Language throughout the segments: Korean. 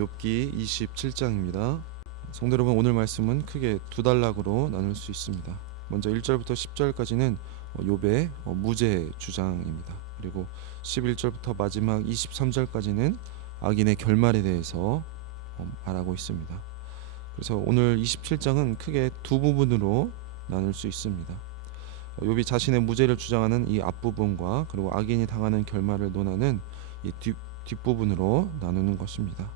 욥기 27장입니다. 성도 여러분, 오늘 말씀은 크게 두 단락으로 나눌 수 있습니다. 먼저 1절부터 10절까지는 욥의 무죄 주장입니다. 그리고 11절부터 마지막 23절까지는 악인의 결말에 대해서 말하고 있습니다. 그래서 오늘 27장은 크게 두 부분으로 나눌 수 있습니다. 욥이 자신의 무죄를 주장하는 이 앞부분과 그리고 악인이 당하는 결말을 논하는 이 뒷부분으로 나누는 것입니다.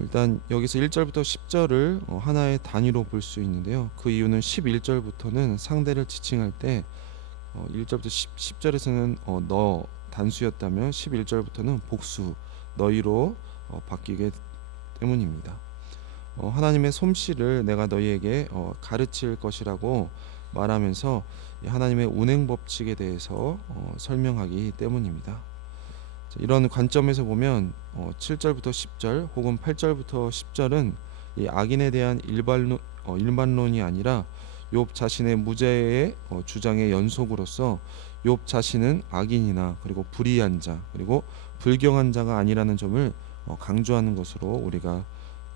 일단 여기서 1절부터 10절을 하나의 단위로 볼 수 있는데요. 그 이유는 11절부터는 상대를 지칭할 때 1절부터 10절에서는 너 단수였다면 11절부터는 복수 너희로 바뀌게 때문입니다. 하나님의 솜씨를 내가 너희에게 가르칠 것이라고 말하면서 하나님의 운행 법칙에 대해서 설명하기 때문입니다. 이런 관점에서 보면 7절부터 10절 혹은 8절부터 10절은 이 악인에 대한 일반론이 아니라 욥 자신의 무죄의 주장의 연속으로서 욥 자신은 악인이나 그리고 불의한 자 그리고 불경한 자가 아니라는 점을 강조하는 것으로 우리가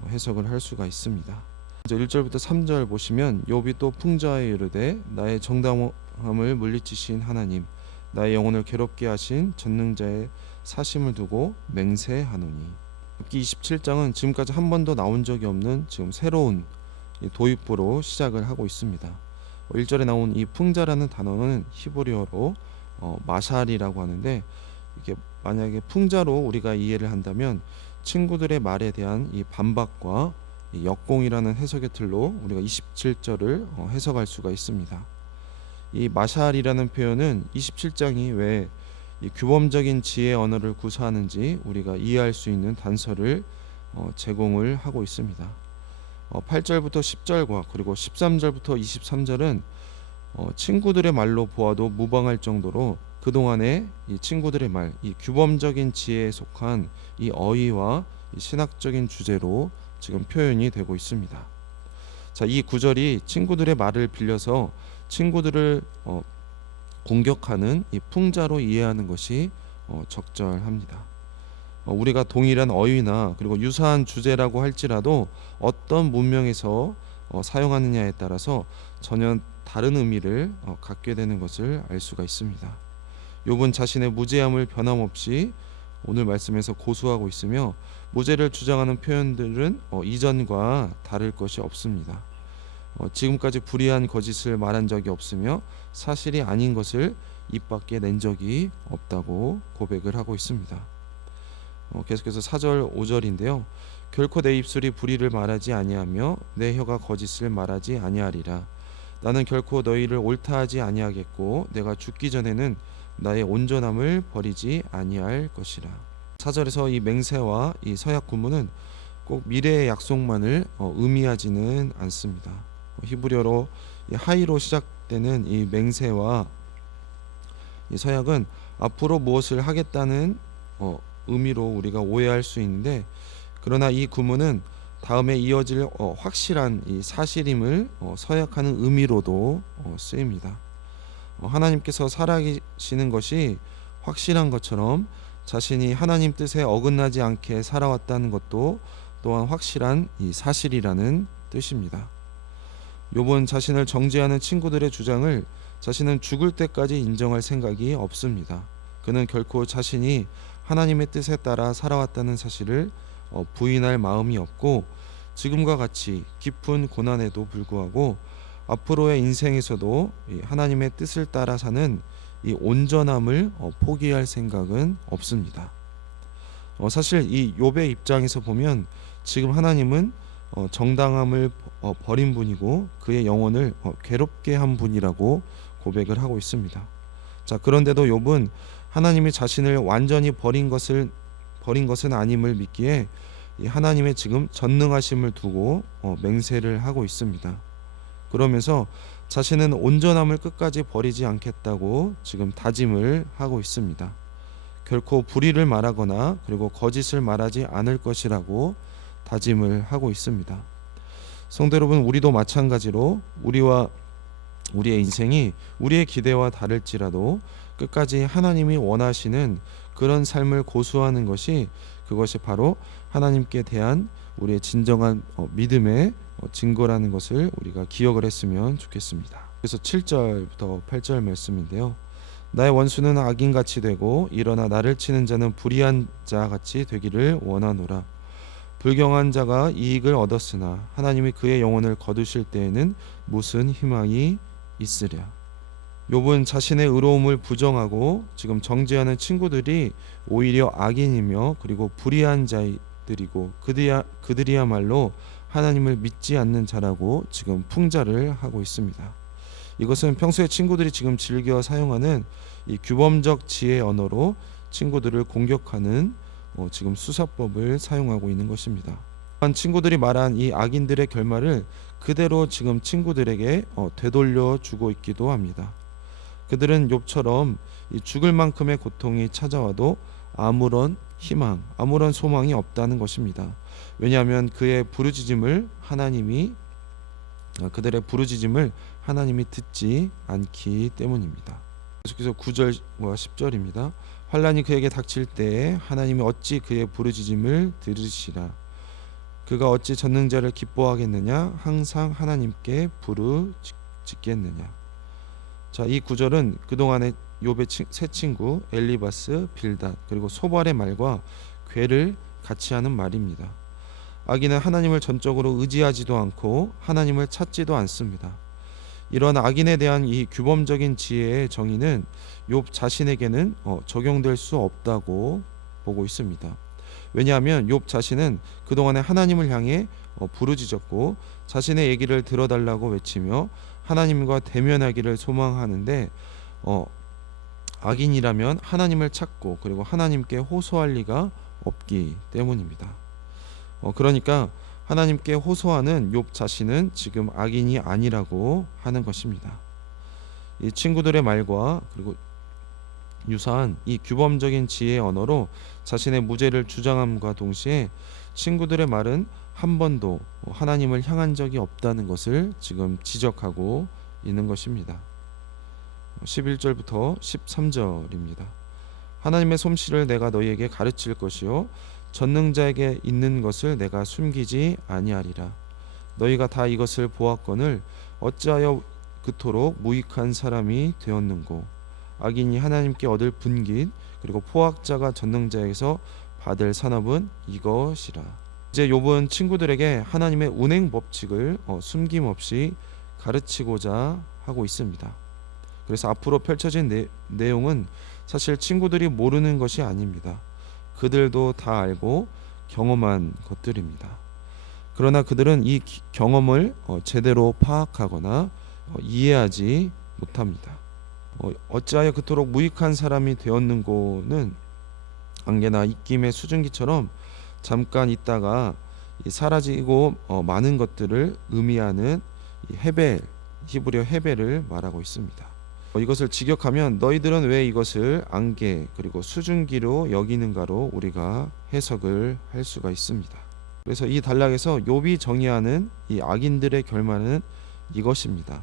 해석을 할 수가 있습니다. 1절부터 3절 보시면 욥이 또 풍자에 이르되 나의 정당함을 물리치신 하나님 나의 영혼을 괴롭게 하신 전능자의 사심을 두고 맹세하노니. 욥기 27장은 지금까지 한 번도 나온 적이 없는 지금 새로운 도입부로 시작을 하고 있습니다. 1절에 나온 이 풍자라는 단어는 히브리어로 마샬이라고 하는데 이게 만약에 풍자로 우리가 이해를 한다면 친구들의 말에 대한 이 반박과 이 역공이라는 해석의 틀로 우리가 27절을 해석할 수가 있습니다. 이 마샬이라는 표현은 27장이 왜 이 규범적인 지혜 언어를 구사하는지 우리가 이해할 수 있는 단서를 제공을 하고 있습니다. 8절부터 10절과 그리고 13절부터 23절은 친구들의 말로 보아도 무방할 정도로 그동안의 이 친구들의 말, 이 규범적인 지혜에 속한 이 어휘와 이 신학적인 주제로 지금 표현이 되고 있습니다. 자, 이 구절이 친구들의 말을 빌려서 친구들을 공격하는 이 풍자로 이해하는 것이 적절합니다. 우리가 동일한 어휘나 그리고 유사한 주제라고 할지라도 어떤 문명에서 사용하느냐에 따라서 전혀 다른 의미를 갖게 되는 것을 알 수가 있습니다. 욥은 자신의 무죄함을 변함없이 오늘 말씀에서 고수하고 있으며 무죄를 주장하는 표현들은 이전과 다를 것이 없습니다. 지금까지 불의한 거짓을 말한 적이 없으며 사실이 아닌 것을 입 밖에 낸 적이 없다고 고백을 하고 있습니다. 계속해서 4절 5절인데요. 결코 내 입술이 불의를 말하지 아니하며 내 혀가 거짓을 말하지 아니하리라. 나는 결코 너희를 옳다하지 아니하겠고 내가 죽기 전에는 나의 온전함을 버리지 아니할 것이라. 4절에서 이 맹세와 이 서약 구문은 꼭 미래의 약속만을 의미하지는 않습니다. 히브리어로 하이로 시작되는 이 맹세와 이 서약은 앞으로 무엇을 하겠다는 의미로 우리가 오해할 수 있는데, 그러나 이 구문은 다음에 이어질 확실한 이 사실임을 서약하는 의미로도 쓰입니다. 하나님께서 살아계시는 것이 확실한 것처럼 자신이 하나님 뜻에 어긋나지 않게 살아왔다는 것도 또한 확실한 이 사실이라는 뜻입니다. 욥은 자신을 정죄하는 친구들의 주장을 자신은 죽을 때까지 인정할 생각이 없습니다. 그는 결코 자신이 하나님의 뜻에 따라 살아왔다는 사실을 부인할 마음이 없고 지금과 같이 깊은 고난에도 불구하고 앞으로의 인생에서도 하나님의 뜻을 따라 사는 이 온전함을 포기할 생각은 없습니다. 사실 이 욥의 입장에서 보면 지금 하나님은 정당함을 버린 분이고 그의 영혼을 괴롭게 한 분이라고 고백을 하고 있습니다. 자, 그런데도 욥은 하나님이 자신을 완전히 버린 것은 아님을 믿기에 하나님의 지금 전능하심을 두고 맹세를 하고 있습니다. 그러면서 자신은 온전함을 끝까지 버리지 않겠다고 지금 다짐을 하고 있습니다. 결코 불의를 말하거나 그리고 거짓을 말하지 않을 것이라고 다짐을 하고 있습니다. 성도 여러분, 우리도 마찬가지로 우리와 우리의 인생이 우리의 기대와 다를지라도 끝까지 하나님이 원하시는 그런 삶을 고수하는 것이 그것이 바로 하나님께 대한 우리의 진정한 믿음의 증거라는 것을 우리가 기억을 했으면 좋겠습니다. 그래서 7절부터 8절 말씀인데요. 나의 원수는 악인같이 되고 일어나 나를 치는 자는 불의한 자같이 되기를 원하노라. 불경한 자가 이익을 얻었으나 하나님이 그의 영혼을 거두실 때에는 무슨 희망이 있으랴. 욥은 자신의 의로움을 부정하고 지금 정죄하는 친구들이 오히려 악인이며 그리고 불의한 자들이고 그들이야말로 하나님을 믿지 않는 자라고 지금 풍자를 하고 있습니다. 이것은 평소에 친구들이 지금 즐겨 사용하는 이 규범적 지혜 언어로 친구들을 공격하는 지금 수사법을 사용하고 있는 것입니다. 친구들이 말한 이 악인들의 결말을 그대로 지금 친구들에게 되돌려 주고 있기도 합니다. 그들은 욥처럼 이 죽을 만큼의 고통이 찾아와도 아무런 희망, 아무런 소망이 없다는 것입니다. 왜냐하면 그들의 부르짖음을 하나님이 듣지 않기 때문입니다. 계속해서 9절과 10절입니다. 환난이 그에게 닥칠 때에 하나님이 어찌 그의 부르짖음을 들으시라. 그가 어찌 전능자를 기뻐하겠느냐. 항상 하나님께 부르짖겠느냐. 자, 이 구절은 그동안의 욥의 세 친구 엘리바스, 빌닷 그리고 소발의 말과 괴를 같이 하는 말입니다. 악인은 하나님을 전적으로 의지하지도 않고 하나님을 찾지도 않습니다. 이런 악인에 대한 이 규범적인 지혜의 정의는 욥 자신에게는 적용될 수 없다고 보고 있습니다. 왜냐하면 욥 자신은 그동안에 하나님을 향해 부르짖었고 자신의 얘기를 들어달라고 외치며 하나님과 대면하기를 소망하는데 악인이라면 하나님을 찾고 그리고 하나님께 호소할 리가 없기 때문입니다. 그러니까 하나님께 호소하는 욥 자신은 지금 악인이 아니라고 하는 것입니다. 이 친구들의 말과 그리고 유사한 이 규범적인 지혜의 언어로 자신의 무죄를 주장함과 동시에 친구들의 말은 한 번도 하나님을 향한 적이 없다는 것을 지금 지적하고 있는 것입니다. 11절부터 13절입니다. 하나님의 솜씨를 내가 너희에게 가르칠 것이요 전능자에게 있는 것을 내가 숨기지 아니하리라. 너희가 다 이것을 보았거늘 어찌하여 그토록 무익한 사람이 되었는고. 악인이 하나님께 얻을 분깃 그리고 포악자가 전능자에게서 받을 산업은 이것이라. 이제 욥은 친구들에게 하나님의 운행 법칙을 숨김없이 가르치고자 하고 있습니다. 그래서 앞으로 펼쳐진 내용은 사실 친구들이 모르는 것이 아닙니다. 그들도 다 알고 경험한 것들입니다. 그러나 그들은 이 경험을 제대로 파악하거나 이해하지 못합니다. 어찌하여 그토록 무익한 사람이 되었는고는 안개나 입김의 수증기처럼 잠깐 있다가 사라지고 많은 것들을 의미하는 헤벨, 히브리어 헤벨을 말하고 있습니다. 이것을 직역하면 너희들은 왜 이것을 안개 그리고 수증기로 여기는가로 우리가 해석을 할 수가 있습니다. 그래서 이 단락에서 욥이 정의하는 이 악인들의 결말은 이것입니다.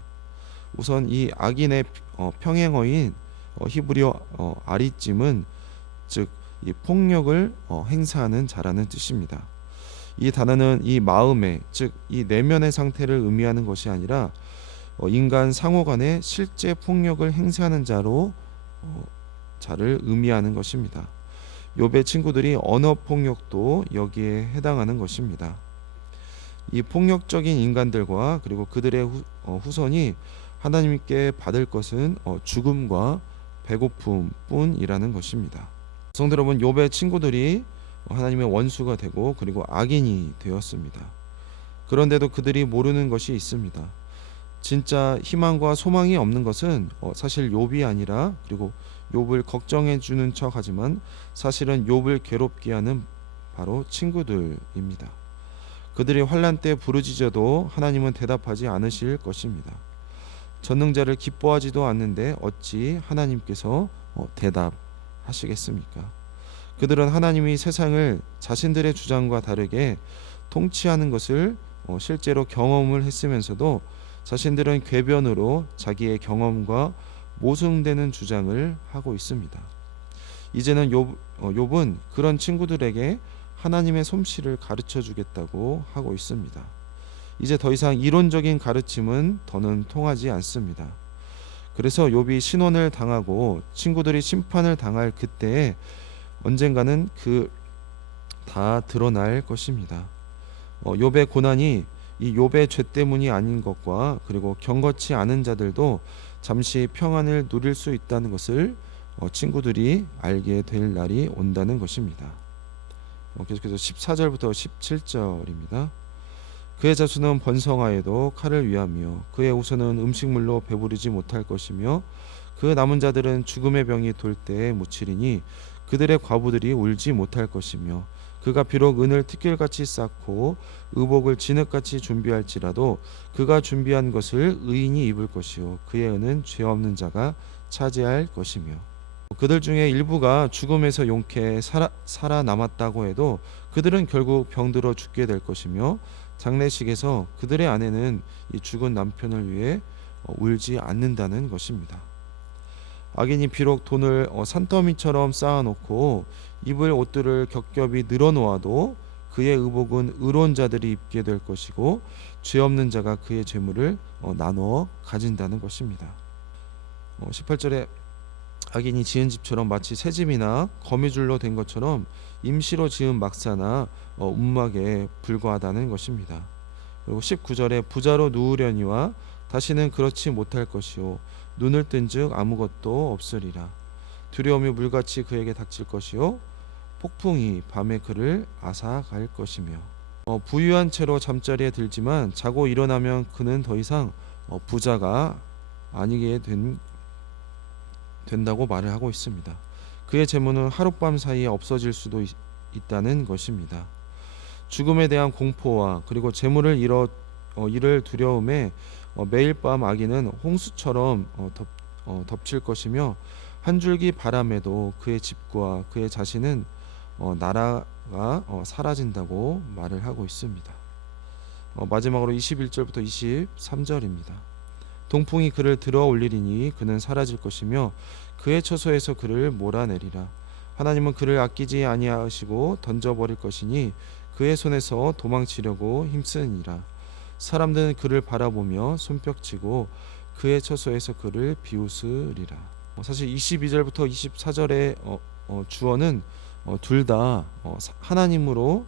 우선 이 악인의 평행어인 히브리어 아리찜은 즉 이 폭력을 행사하는 자라는 뜻입니다. 이 단어는 이 마음의 즉 이 내면의 상태를 의미하는 것이 아니라 인간 상호 간의 실제 폭력을 행사하는 자를 의미하는 것입니다. 욥의 친구들이 언어 폭력도 여기에 해당하는 것입니다. 이 폭력적인 인간들과 그리고 그들의 후손이 하나님께 받을 것은 죽음과 배고픔뿐이라는 것입니다. 성도 여러분, 욥의 친구들이 하나님의 원수가 되고 그리고 악인이 되었습니다. 그런데도 그들이 모르는 것이 있습니다. 진짜 희망과 소망이 없는 것은 사실 욥이 아니라 그리고 욥을 걱정해 주는 척하지만 사실은 욥을 괴롭게 하는 바로 친구들입니다. 그들이 환난 때 부르짖어도 하나님은 대답하지 않으실 것입니다. 전능자를 기뻐하지도 않는데 어찌 하나님께서 대답하시겠습니까? 그들은 하나님이 세상을 자신들의 주장과 다르게 통치하는 것을 실제로 경험을 했으면서도 자신들은 궤변으로 자기의 경험과 모순되는 주장을 하고 있습니다. 이제는 욥은 그런 친구들에게 하나님의 솜씨를 가르쳐 주겠다고 하고 있습니다. 이제 더 이상 이론적인 가르침은 더는 통하지 않습니다. 그래서 욥이 신혼을 당하고 친구들이 심판을 당할 그때에 언젠가는 다 드러날 것입니다. 욥의 고난이 이 욥의 죄 때문이 아닌 것과 그리고 경건치 않은 자들도 잠시 평안을 누릴 수 있다는 것을 친구들이 알게 될 날이 온다는 것입니다. 계속해서 14절부터 17절입니다. 그의 자손은 번성하여도 칼을 위하며 그의 후손은 음식물로 배부르지 못할 것이며 그 남은 자들은 죽음의 병이 돌 때에 묻히리니 그들의 과부들이 울지 못할 것이며 그가 비록 은을 티끌같이 쌓고 의복을 진흙같이 준비할지라도 그가 준비한 것을 의인이 입을 것이요 그의 은은 죄 없는 자가 차지할 것이며 그들 중에 일부가 죽음에서 용케 살아남았다고 해도 그들은 결국 병들어 죽게 될 것이며 장례식에서 그들의 아내는 이 죽은 남편을 위해 울지 않는다는 것입니다. 악인이 비록 돈을 산더미처럼 쌓아놓고 입을 옷들을 겹겹이 늘어놓아도 그의 의복은 의로운 자들이 입게 될 것이고 죄 없는 자가 그의 재물을 나누어 가진다는 것입니다. 18절에 악인이 지은 집처럼 마치 새 집이나 거미줄로 된 것처럼 임시로 지은 막사나 움막에 불과하다는 것입니다. 그리고 19절에 부자로 누우려니와 다시는 그렇지 못할 것이요 눈을 뜬즉 아무것도 없으리라. 두려움이 물같이 그에게 닥칠 것이요 폭풍이 밤에 그를 앗아갈 것이며 부유한 채로 잠자리에 들지만 자고 일어나면 그는 더 이상 부자가 아니게 된다고 말을 하고 있습니다. 그의 재물은 하룻밤 사이에 없어질 수도 있다는 것입니다. 죽음에 대한 공포와 그리고 재물을 잃을 두려움에 매일 밤 악인은 홍수처럼 덮칠 것이며 한 줄기 바람에도 그의 집과 그의 자신은 나라가 사라진다고 말을 하고 있습니다. 마지막으로 21절부터 23절입니다. 동풍이 그를 들어 올리리니 그는 사라질 것이며 그의 처소에서 그를 몰아내리라. 하나님은 그를 아끼지 아니하시고 던져버릴 것이니 그의 손에서 도망치려고 힘쓰니라. 사람들은 그를 바라보며 손뼉치고 그의 처소에서 그를 비웃으리라. 사실 22절부터 24절의 주어는 둘 다 하나님으로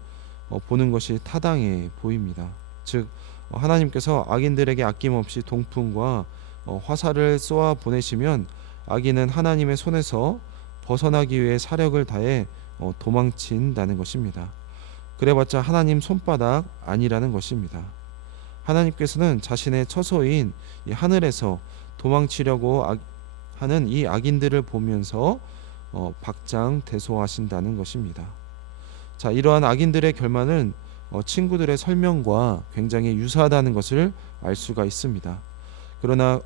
보는 것이 타당해 보입니다. 즉 하나님께서 악인들에게 아낌없이 동풍과 화살을 쏘아 보내시면 악인은 하나님의 손에서 벗어나기 위해 사력을 다해 도망친다는 것입니다. 그래봤자 하나님 손바닥 아니라는 것입니다. 하나님께서는 자신의 처소인 이 하늘에서 도망치려고 하는 이 악인들을 보면서 박장대소하신다는 것입니다. 자, 이러한 악인들의 결말은 친구들의 설명과 굉장히 유사하다는 것을 알 수가 있습니다. 그러나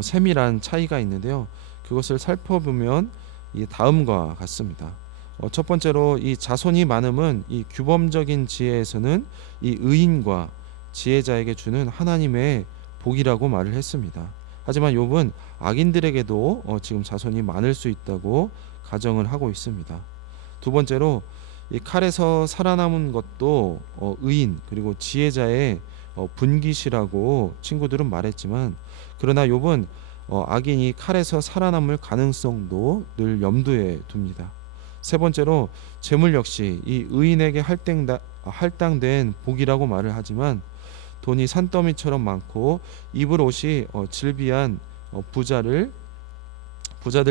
세밀한 차이가 있는데요. 그것을 살펴보면 이 다음과 같습니다. 첫 번째로 이 자손이 많음은 이 규범적인 지혜에서는 이 의인과 지혜자에게 주는 하나님의 복이라고 말을 했습니다. 하지만 욥은 악인들에게도 지금 자손이 많을 수 있다고 가정을 하고 있습니다. 두 번째로 이 칼에서 살아남은 것도 의인 그리고 지혜자의 분깃이라고 친구들은 말했지만 그러나 욥은 악인이 칼에서 살아남을 가능성도 늘 염두에 둡니다. 세 번째로 재물 역시 이 의인에게 할당된 복이라고 말을 하지만 돈이 산더미처럼 많고 입을 옷이 질비한 부자들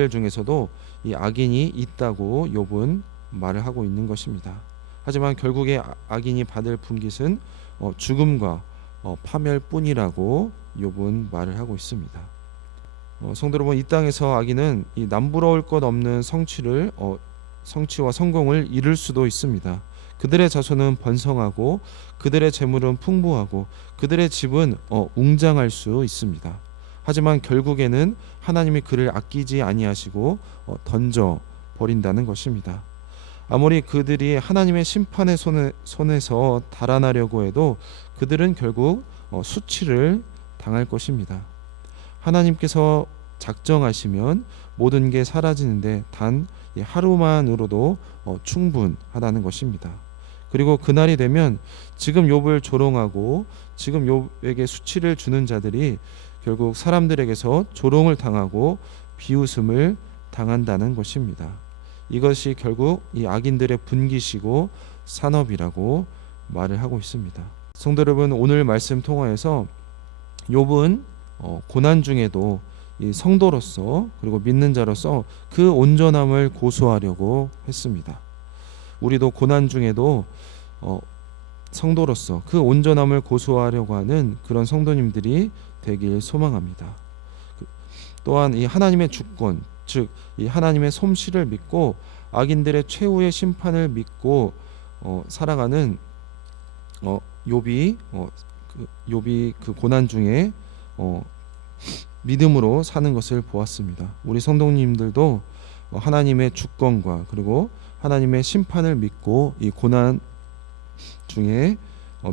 중에서도 이 악인이 있다고 욥은 말을 하고 있는 것입니다. 하지만 결국에 악인이 받을 분깃은 죽음과 파멸뿐이라고 욥은 말을 하고 있습니다. 성도 여러분, 이 땅에서 악인은 이 남부러울 것 없는 성취와 성공을 이룰 수도 있습니다. 그들의 자손은 번성하고 그들의 재물은 풍부하고 그들의 집은 웅장할 수 있습니다. 하지만 결국에는 하나님이 그를 아끼지 아니하시고 던져 버린다는 것입니다. 아무리 그들이 하나님의 심판의 손에서 달아나려고 해도 그들은 결국 수치를 당할 것입니다. 하나님께서 작정하시면 모든 게 사라지는데 단 이 하루만으로도 충분하다는 것입니다. 그리고 그날이 되면 지금 욥을 조롱하고 지금 욥에게 수치를 주는 자들이 결국 사람들에게서 조롱을 당하고 비웃음을 당한다는 것입니다. 이것이 결국 이 악인들의 분기시고 산업이라고 말을 하고 있습니다. 성도 여러분, 오늘 말씀 통하여서 욥은 고난 중에도 이 성도로서 그리고 믿는 자로서 그 온전함을 고수하려고 했습니다. 우리도 고난 중에도 성도로서 그 온전함을 고수하려고 하는 그런 성도님들이 되길 소망합니다. 또한 이 하나님의 주권, 즉 이 하나님의 솜씨를 믿고 악인들의 최후의 심판을 믿고 살아가는 욥이 그 고난 중에 믿음으로 사는 것을 보았습니다. 우리 성도님들도 하나님의 주권과 그리고 하나님의 심판을 믿고 이 고난 중에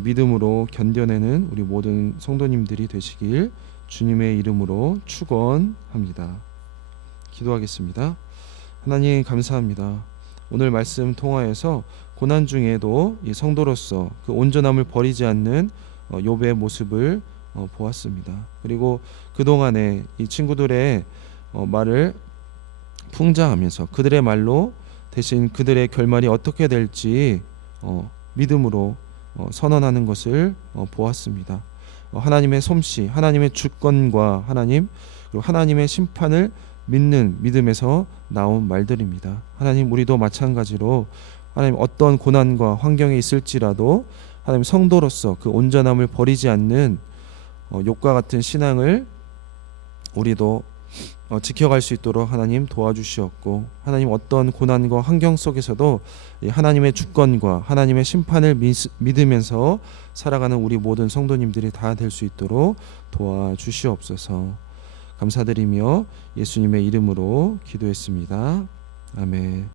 믿음으로 견뎌내는 우리 모든 성도님들이 되시길 주님의 이름으로 축원합니다. 기도하겠습니다. 하나님 감사합니다. 오늘 말씀 통하여서 고난 중에도 이 성도로서 그 온전함을 버리지 않는 욥의 모습을 보았습니다. 그리고 그동안에 이 친구들의 말을 풍자하면서 그들의 말로 대신 그들의 결말이 어떻게 될지 믿음으로 선언하는 것을 보았습니다. 하나님의 솜씨, 하나님의 주권과 하나님 그리고 하나님의 심판을 믿는 믿음에서 나온 말들입니다. 하나님, 우리도 마찬가지로 하나님 어떤 고난과 환경에 있을지라도 하나님 성도로서 그 온전함을 버리지 않는 욥과 같은 신앙을 우리도 지켜갈 수 있도록 하나님 도와주시옵고, 하나님 어떤 고난과 환경 속에서도 하나님의 주권과 하나님의 심판을 믿으면서 살아가는 우리 모든 성도님들이 다 될 수 있도록 도와주시옵소서. 감사드리며 예수님의 이름으로 기도했습니다. 아멘.